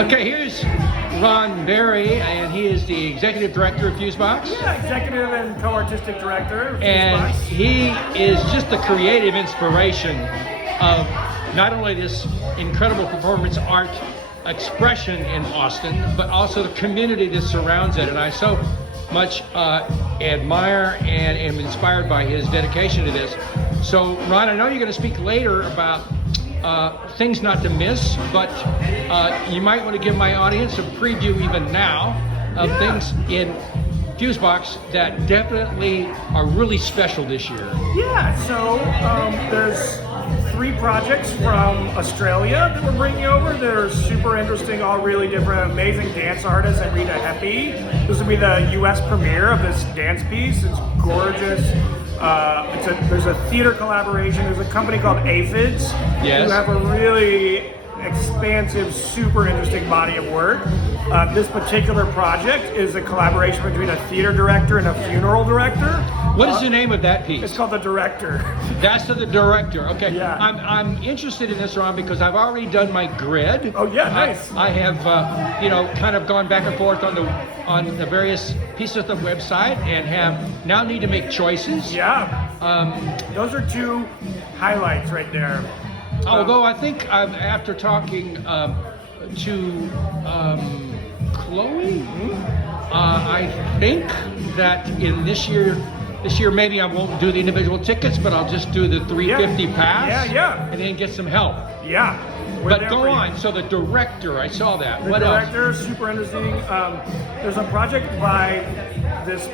Okay, here's Ron Berry, and he is the executive director of Fusebox. Yeah, executive and co-artistic director of And Fusebox. he is just the creative inspiration of not only this incredible performance art expression in Austin, but also the community that surrounds it. And I so much admire and am inspired by his dedication to this. So, Ron, I know you're going to speak later about things not to miss, but you might want to give my audience a preview even now of things in Fusebox that definitely are really special this year. Yeah, so there's 3 projects from Australia that we're bringing over. They're super interesting, all really different, amazing dance artists. And Rita Heppy. This will be the U.S. premiere of this dance piece. It's gorgeous. There's a theater collaboration. There's a company called Aphids Yes. who have a really expansive, super interesting body of work. This particular project is a collaboration between a theater director and a funeral director. What is the name of that piece? It's called The Director. That's the director. Okay. Yeah. I'm interested in this, Ron, because I've already done my grid. Oh yeah, nice. I have, kind of gone back and forth on the various pieces of the website, and have now need to make choices. Yeah. Those are 2 highlights right there. Although I think after talking to Chloe, I think that in this year maybe I won't do the individual tickets, but I'll just do the 350 pass. Yeah. And then get some help. Yeah. But go on. So the director, I saw that. The What director, else? super interesting. There's a project by this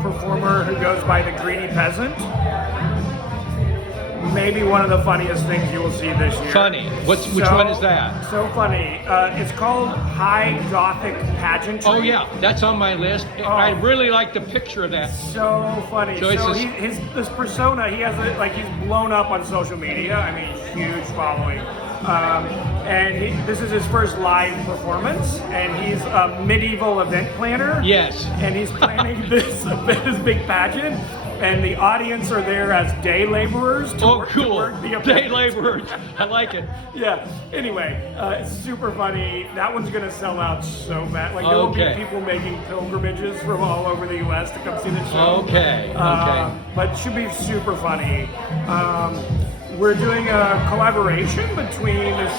performer who goes by the Greedy Peasant. Maybe one of the funniest things you will see this year. Funny. Which one is that? So funny. It's called High Gothic Pageantry. Oh yeah, that's on my list. I really like the picture of that. So funny. So it's This persona, he has he's blown up on social media. I mean, huge following. This is his first live performance, and he's a medieval event planner. Yes. And he's planning this big pageant, and the audience are there as day laborers to work the event. Day laborers. I like it. Yeah. Anyway, it's super funny. That one's gonna sell out so bad. Like there will be people making pilgrimages from all over the U.S. to come see the show. Okay. But it should be super funny. We're doing a collaboration between this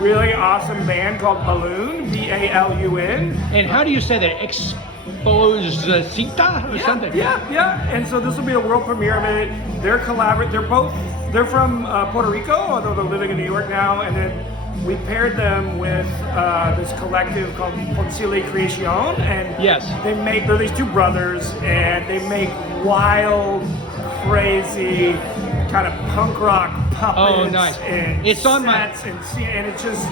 really awesome band called Balloon, B-A-L-U-N. And how do you say that? Exposita or something? Yeah. And so this will be a world premiere of it. They're from Puerto Rico, although they're living in New York now. And then we paired them with this collective called Concili Creation. And they're these 2 brothers, and they make wild, crazy, kind of punk rock puppets. Oh, nice. And it's on sets and it's just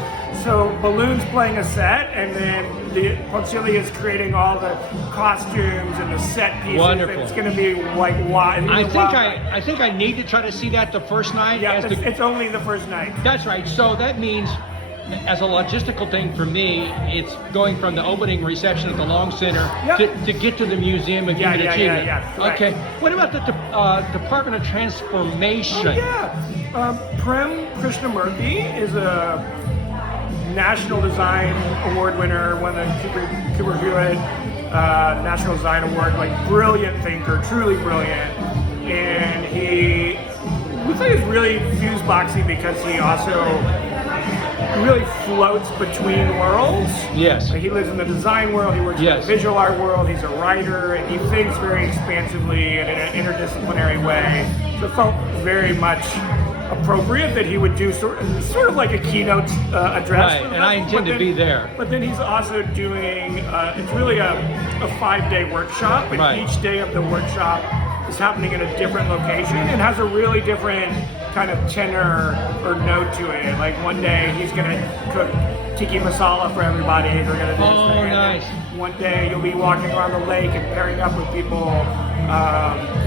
so Balloon's playing a set, and then the Concili is creating all the costumes and the set pieces. Wonderful. And it's going to be like wild. I think I need to try to see that the first night. Yeah, it's only the first night. That's right. So that means, as a logistical thing for me, it's going from the opening reception at the Long Center to get to the museum of Human Achievement. Yeah. Okay. What about the Department of Transformation? Prem Krishnamurthy is a National Design Award winner, won the Cooper Hewitt National Design Award. Like brilliant thinker, truly brilliant, and he would say he's really fuseboxy because he also really floats between worlds. Yes. Like he lives in the design world, he works in the visual art world, he's a writer, and he thinks very expansively and in an interdisciplinary way. So it felt very much appropriate that he would do sort of like a keynote address. Right, and I intend to be there. But then he's also doing, it's really a 5-day workshop, and each day of the workshop is happening in a different location and has a really different kind of tenor or note to it. Like one day he's gonna cook tiki masala for everybody. They're gonna do this thing. Nice. One day you'll be walking around the lake and pairing up with people.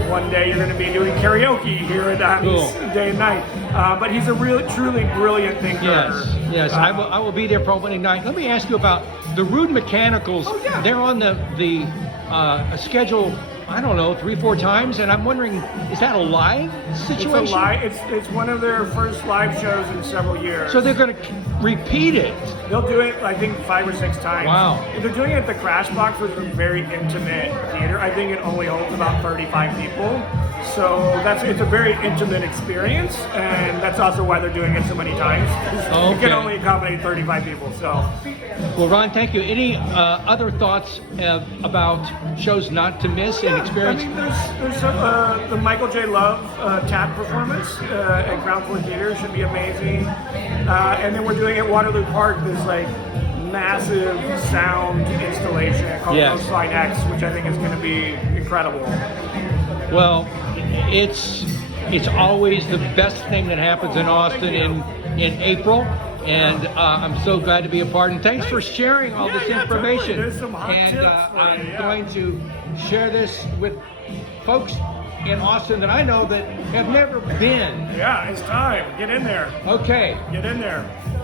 One day you're gonna be doing karaoke here at day and night. But he's a really, truly brilliant thinker. Yes. I will be there for opening night. Let me ask you about the Rude Mechanicals. They're on the schedule I don't know, 3-4 times, and I'm wondering, is that a live situation? It's a live. It's one of their first live shows in several years. So they're going to repeat it. They'll do it, I think, 5 or 6 times. Wow. They're doing it at the Crash Box, which is a very intimate theater. I think it only holds about 35 people. So it's a very intimate experience, and that's also why they're doing it so many times. Okay. You can only accommodate 35 people. So. Well, Ron, thank you. Any other thoughts about shows not to miss and experience? I mean, there's the Michael J. Love tap performance at Ground Floor Theater should be amazing. And then we're doing at Waterloo Park this like massive sound installation called Coastline X, which I think is going to be incredible. Well, it's always the best thing that happens in Austin in April. And I'm so glad to be a part. And thanks for sharing all this information. Totally. There's some hot tips for I'm you, going to share this with folks in Austin that I know that have never been. Yeah, it's time. Get in there. Okay. Get in there.